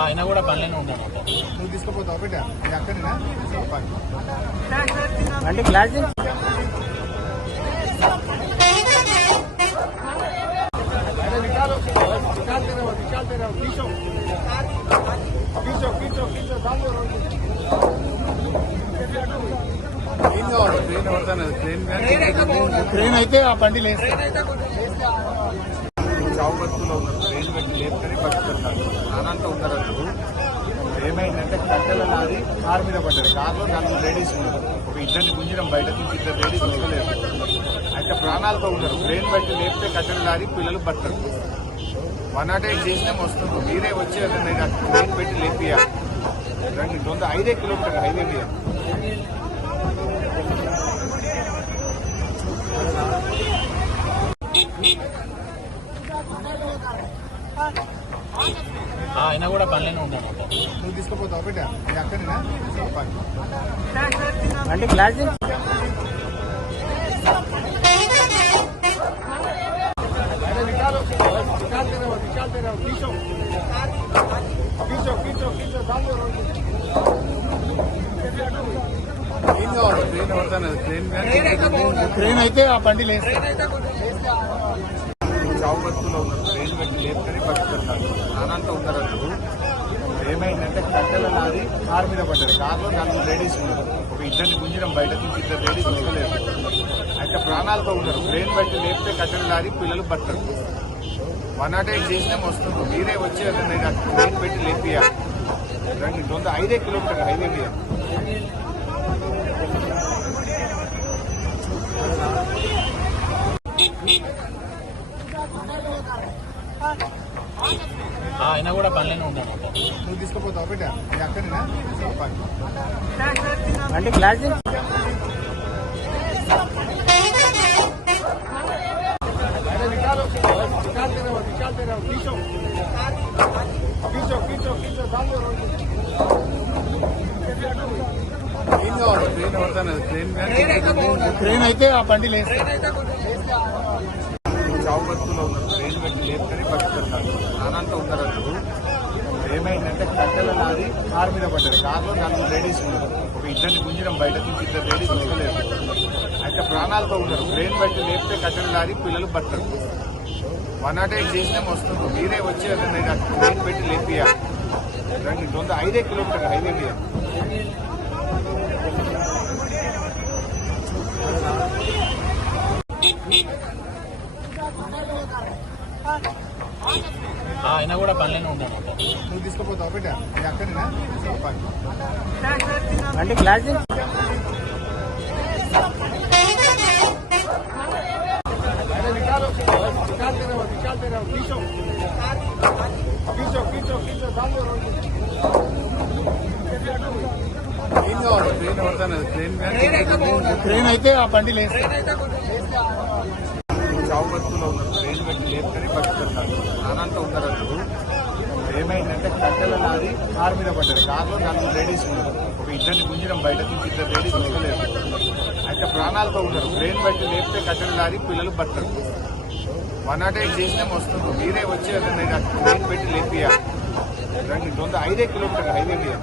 ఆయన కూడా పనిలోనే ఉంటాను. నువ్వు తీసుకుపోతావు బిడ్డ అక్కడేనా అంటే క్లాస్ ట్రైన్ అయితే ఆ బండి లేదు చావు బతుకులో ఉన్నారు. ట్రైన్ పెట్టి లేపుకొని బతుకుతున్నారు. అనంతా ఉన్నారు. ఏమైందంటే కట్టెల లారీ కారు మీద పడ్డారు. కారులో 4 లేడీస్ ఉన్నారు. ఒక ఇద్దరిని గుంజడం బయట నుంచి 2 లేడీస్ వస్తలేరు. అయితే ప్రాణాలతో ఉన్నారు. ట్రైన్ బట్టి లేపితే కట్టెల లారీ పిల్లలు బతరు. 108 చేసినా వస్తుంది. మీరే వచ్చి ట్రైన్ పెట్టి లేపియాలి. 5 కిలోమీటర్లు హైవే మీద. ఆయన కూడా పనిలోనే ఉంటాను. నువ్వు తీసుకుపోతావు బిడ్డ అక్కడేనా అంటే క్లాస్ ట్రైన్ అయితే ఆ బండి లేదు చావు బతుకులో ఉన్నారు. ట్రైన్ పెట్టి లేపుకొని బతుకుతున్నారు. అనంతా ఉన్నారు. ఏమైందంటే కట్టెల లారీ కారు మీద పడ్డారు. కారులో 4 లేడీస్ ఉన్నారు. ఒక ఇద్దరిని గుంజడం బయట నుంచి 2 లేడీస్ వస్తలేరు. అయితే ప్రాణాలతో ఉన్నారు. ట్రైన్ బట్టి లేపితే కట్టెల లారీ పిల్లలు బతరు. 108 చేసినా వస్తుంది. మీరే వచ్చి ట్రైన్ పెట్టి లేపియాలి. 5 కిలోమీటర్లు హైవే మీద. ఆయన కూడా పనిలోనే ఉంటాను. నువ్వు తీసుకుపోతావు బిడ్డ అక్కడేనా అంటే క్లాస్ ట్రైన్ అయితే ఆ బండి లేదు చావు బతుకులో ఉన్నారు. ట్రైన్ పెట్టి లేపుకొని బతుకుతున్నారు. అనంతా ఉన్నారు. ఏమైందంటే కట్టెల లారీ కారు మీద పడ్డారు. కారులో 4 లేడీస్ ఉన్నారు. ఒక ఇద్దరిని గుంజడం బయట నుంచి 2 లేడీస్ వస్తలేరు. అయితే ప్రాణాలతో ఉన్నారు. ట్రైన్ బట్టి లేపితే కట్టెల లారీ పిల్లలు బతరు. 108 చేసినా వస్తుంది. మీరే వచ్చి ట్రైన్ పెట్టి లేపియాలి. 5 కిలోమీటర్లు హైవే మీద. ఆయన కూడా పనిలోనే ఉంటాను. నువ్వు తీసుకుపోతావు బిడ్డ అక్కడేనా అంటే క్లాస్ ట్రైన్ అయితే ఆ బండి లేదు చావు బతుకులో ఉన్నారు. ట్రైన్ పెట్టి లేపుకొని బతుకుతున్నారు. అనంతా ఉన్నారు. ఏమైందంటే కట్టెల లారీ కారు మీద పడ్డారు. కారులో 4 లేడీస్ ఉన్నారు. ఒక ఇద్దరిని గుంజడం బయట నుంచి 2 లేడీస్ వస్తలేరు. అయితే ప్రాణాలతో ఉన్నారు. ట్రైన్ బట్టి లేపితే కట్టెల లారీ పిల్లలు బతరు. 108 చేసినా వస్తుంది. మీరే వచ్చి ట్రైన్ పెట్టి లేపియాలి. 5 కిలోమీటర్లు హైవే మీద.